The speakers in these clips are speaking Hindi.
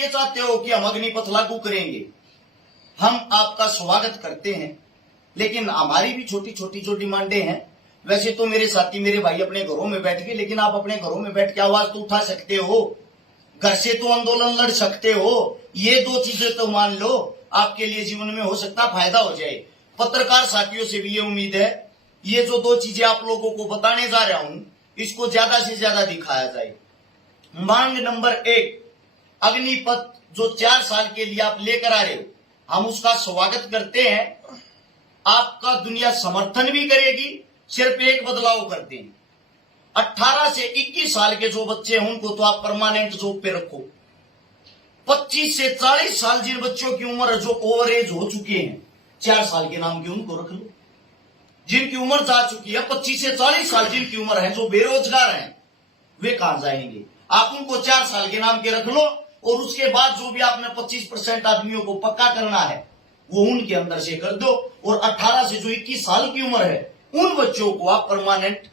ये चाहते हो कि हम अग्निपथ लागू करेंगे, हम आपका स्वागत करते हैं, लेकिन हमारी भी छोटी छोटी जो डिमांडें हैं। वैसे तो मेरे साथी मेरे भाई अपने घरों में बैठ के, लेकिन आप अपने घरों में बैठ के आवाज तो उठा सकते हो, घर से तो आंदोलन लड़ सकते हो। ये दो चीजें तो मान लो आपके लिए जीवन में हो सकता फायदा हो जाए। पत्रकार साथियों से भी ये उम्मीद है, ये जो दो चीजें आप लोगों को बताने जा रहा हूं, इसको ज्यादा से ज्यादा दिखाया जाए। मांग नंबर 1, अग्निपथ जो 4 साल के लिए आप लेकर आ रहे हो, हम उसका स्वागत करते हैं। आपका दुनिया समर्थन भी करेगी, सिर्फ एक बदलाव करते हैं, 18 से 21 साल के जो बच्चे हैं उनको तो आप परमानेंट जॉब पे रखो। 25 से 40 साल जिन बच्चों की उम्र जो ओवर एज हो चुके हैं, 4 साल के नाम के उनको रख लो। जिनकी उम्र जा चुकी है 25 से 40 साल जिनकी उम्र है, जो बेरोजगार हैं, वे कहां जाएंगे? आप उनको 4 साल के नाम के रख लो, और उसके बाद जो भी आपने 25% आदमियों को पक्का करना है वो उनके अंदर से कर दो, और 18 से जो 21 साल की उम्र है उन बच्चों को आप परमानेंट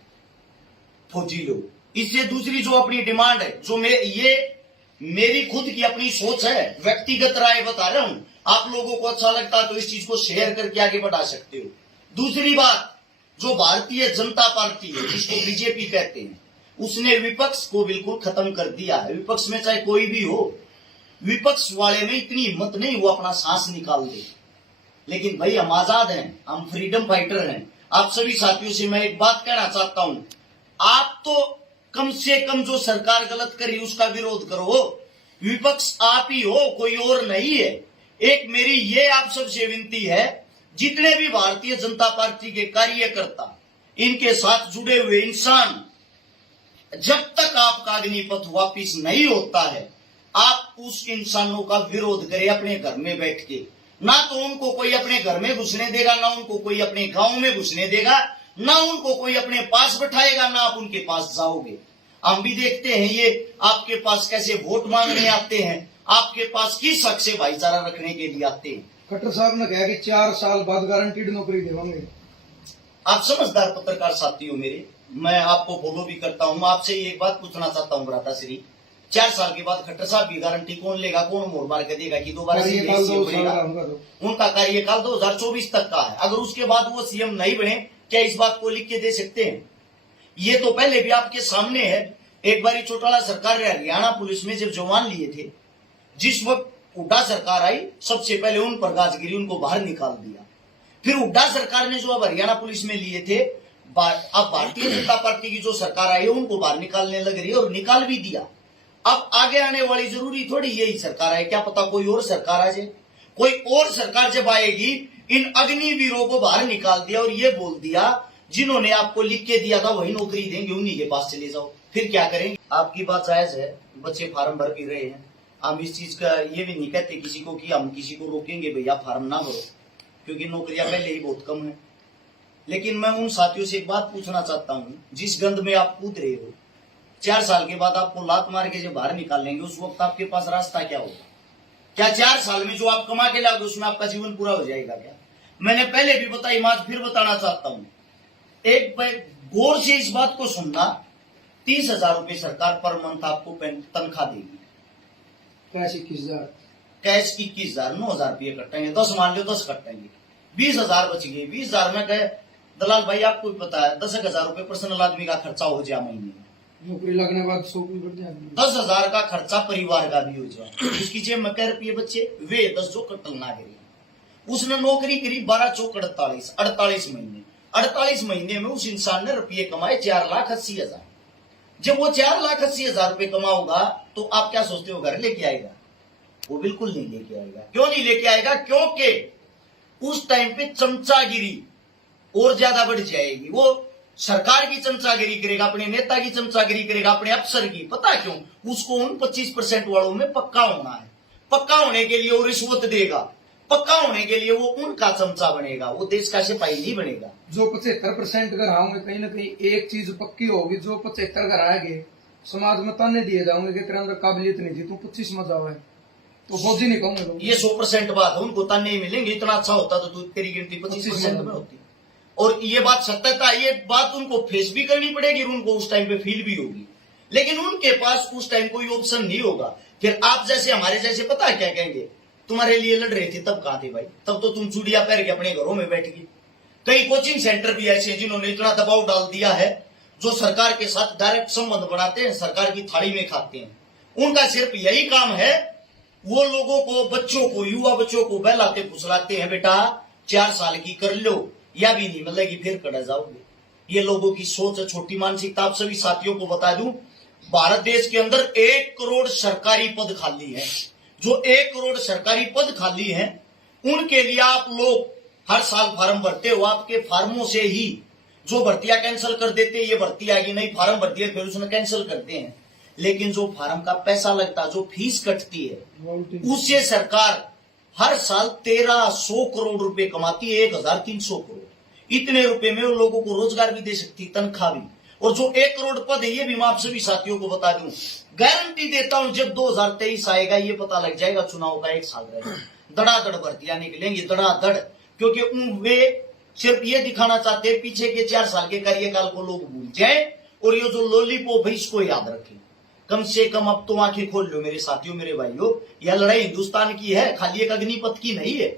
फौजी लो। इससे दूसरी जो अपनी डिमांड है, जो ये मेरी खुद की अपनी सोच है, व्यक्तिगत राय बता रहा हूं, आप लोगों को अच्छा लगता है तो इस चीज को शेयर करके आगे बढ़ा सकते हो। दूसरी बात, जो भारतीय जनता पार्टी है जिसको बीजेपी कहते हैं, उसने विपक्ष को बिल्कुल खत्म कर दिया है। विपक्ष में चाहे कोई भी हो, विपक्ष वाले में इतनी हिम्मत नहीं वो अपना सांस निकाल दे। लेकिन भाई हम आजाद हैं, हम फ्रीडम फाइटर हैं। आप सभी साथियों से मैं एक बात कहना चाहता हूं, आप तो कम से कम जो सरकार गलत करी उसका विरोध करो। विपक्ष आप ही हो, कोई और नहीं है। एक मेरी ये आप सबसे विनती है, जितने भी भारतीय जनता पार्टी के कार्यकर्ता, इनके साथ जुड़े हुए इंसान, जब तक आपका अग्निपथ वापिस नहीं होता है, आप उस इंसानों का विरोध करें अपने घर में बैठ के। ना तो उनको कोई अपने घर में घुसने देगा, ना उनको कोई अपने गांव में घुसने देगा, ना उनको कोई अपने पास बैठाएगा, ना आप उनके पास जाओगे। हम भी देखते हैं ये आपके पास कैसे वोट मांगने आते हैं, आपके पास किस हक से भाईचारा रखने के लिए आते हैं। खट्टर साहब ने कहा कि 4 साल बाद गारंटीड नौकरी देवांगे। आप समझदार पत्रकार साथी हो मेरे, मैं आपको फॉलो भी करता हूं। आपसे एक बात पूछना चाहता हूं भ्राता श्री, 4 साल के बाद खट्टर साहब की गारंटी कौन लेगा? कौन मोड़ मार के देगा कि दोबारा सीएम बनेगा? उनका कार्यकाल 2024 तक का है। अगर उसके बाद वो सीएम नहीं बने, क्या इस बात को लिख के दे सकते हैं? ये तो पहले भी आपके सामने है। एक बार चौटाला सरकार ने हरियाणा पुलिस में जब जवान लिए थे, जिस वक्त हुड्डा सरकार आई, सबसे पहले उन पर गाज गिरी, उनको बाहर निकाल दिया। फिर हुड्डा सरकार ने जो अब हरियाणा पुलिस में लिए थे, अब भारतीय जनता पार्टी की जो सरकार आई है उनको बाहर निकालने लग रही है, और निकाल भी दिया। अब आगे आने वाली जरूरी थोड़ी यही सरकार है, क्या पता कोई और सरकार आ जाए। कोई और सरकार जब आएगी, इन अग्निवीरों को बाहर निकाल दिया और ये बोल दिया जिन्होंने आपको लिख के दिया था वही नौकरी देंगे, उन्हीं के पास चले जाओ। फिर क्या करेंगे? आपकी बात जायज है, बच्चे फार्म भर भी रहे हैं। हम इस चीज का ये भी नहीं कहते किसी को कि हम किसी को रोकेंगे भैया फार्म ना भरो, क्योंकि नौकरियां पहले ही बहुत कम है। लेकिन मैं उन साथियों से एक बात पूछना चाहता हूं, जिस गंद में आप कूद रहे हो, 4 साल के बाद आपको लात मार के जब बाहर निकालेंगे, उस वक्त आपके पास रास्ता क्या होगा? क्या 4 साल में जो आप कमा के लाओगे उसमें आपका जीवन पूरा हो जाएगा क्या? मैंने पहले भी बताई, आज फिर बताना चाहता हूं। एक गौर से इस बात को सुनना, 30,000 रुपए सरकार पर मंथ आपको तनख्वाह देगी। कैश 21,000, कैश 21,000, 9,000 रुपये कटेंगे, 10 मान लो 10 कटेंगे, 20,000 बच गए। 20,000 में कहे दलाल भाई आपको भी पता है 10,000 रुपए पर्सनल आदमी का खर्चा हो जाए महीने में। नौकरी लगने बाद 100 बढ़ जाए, 10,000 का खर्चा परिवार का भी हो जाए। उसकी जेब में कह रुपये बच्चे, वे 10 जो कटल ना करिए। उसने नौकरी करी 12 चौक 48 महीने। 48 महीने में उस इंसान ने रुपये कमाए 4,80,000। जब वो 4,80,000 रुपए कमाओगा तो आप क्या सोचते हो घर लेके आएगा? वो बिल्कुल नहीं लेके आएगा। क्यों नहीं लेके आएगा? क्योंकि उस टाइम पे चमचागिरी और ज्यादा बढ़ जाएगी। वो सरकार की चमचागिरी करेगा, अपने नेता की चमचागिरी करेगा, अपने अफसर की। पता क्यों? उसको उन 25% वालों में पक्का होना है। पक्का होने के लिए वो रिश्वत देगा, पक्का होने के लिए वो उनका चमचा बनेगा, वो देश का सिपाही नहीं बनेगा। जो 75% घर आओगे, कहीं ना कहीं एक चीज पक्की होगी, जो 75 घर आएंगे समाज में ताने दिए जाओगे कि तेरे अंदर काबिलियत नहीं थी, तू 25 में जाओ है, तो फौजी नहीं कहूंगे लोग। ये 100% बात है, उनको ताने ही मिलेंगे। इतना अच्छा होता तो तेरी गिनती 25% में होती। और ये बात सत्यता, ये बात उनको फेस भी करनी पड़ेगी, उनको उस टाइम पे फील भी होगी। लेकिन उनके पास उस टाइम कोई ऑप्शन नहीं होगा, फिर आप जैसे हमारे जैसे पता क्या कहेंगे, तुम्हारे लिए लड़ रहे थे तब कहां थे भाई, तब तो तुम चूड़िया पहन के अपने घरों में बैठ गए। कई कोचिंग सेंटर भी ऐसे हैं जिन्होंने इतना दबाव डाल दिया है, जो सरकार के साथ डायरेक्ट संबंध बनाते हैं, सरकार की थाली में खाते हैं। उनका सिर्फ यही काम है, वो लोगों को, बच्चों को, युवा बच्चों को बहलाते फुसलाते हैं, बेटा 4 साल की कर लो, या भी नहीं मिलेगी फिर कड़ा जाओगे। ये लोगों की सोच है, छोटी मानसिकता। आप सभी साथियों को बता दूं, भारत देश के अंदर 1 करोड़ सरकारी पद खाली है। जो 1 करोड़ सरकारी पद खाली हैं, उनके लिए आप लोग हर साल फार्म भरते हो। आपके फार्मों से ही जो भर्तियां कैंसिल कर देते हैं, ये भर्ती आएगी नहीं, फार्म भरती है, फिर उसमें कैंसिल करते हैं। लेकिन जो फार्म का पैसा लगता, जो फीस कटती है, उससे सरकार हर साल 1300 करोड़ रुपए कमाती है, 1300 करोड़। इतने रुपए में उन लोगों को रोजगार भी दे सकती, तनख्वाह भी। और जो 1 करोड़ पद है, ये भी मैं आप सभी साथियों को बता दूं, गारंटी देता हूं, जब 2023 आएगा, ये पता लग जाएगा, चुनाव का 1 साल रहेगा, धड़ाधड़ भर्तियां निकलेंगी, धड़ाधड़। क्योंकि वे सिर्फ ये दिखाना चाहते हैं, पीछे के 4 साल के कार्यकाल को लोग भूल जाए और ये जो लॉलीपॉप है इसको याद रखें। कम से कम अब तो आंखें खोल लो मेरे साथियों, मेरे भाइयों, यह लड़ाई हिंदुस्तान की है, खाली एक अग्निपथ की नहीं है।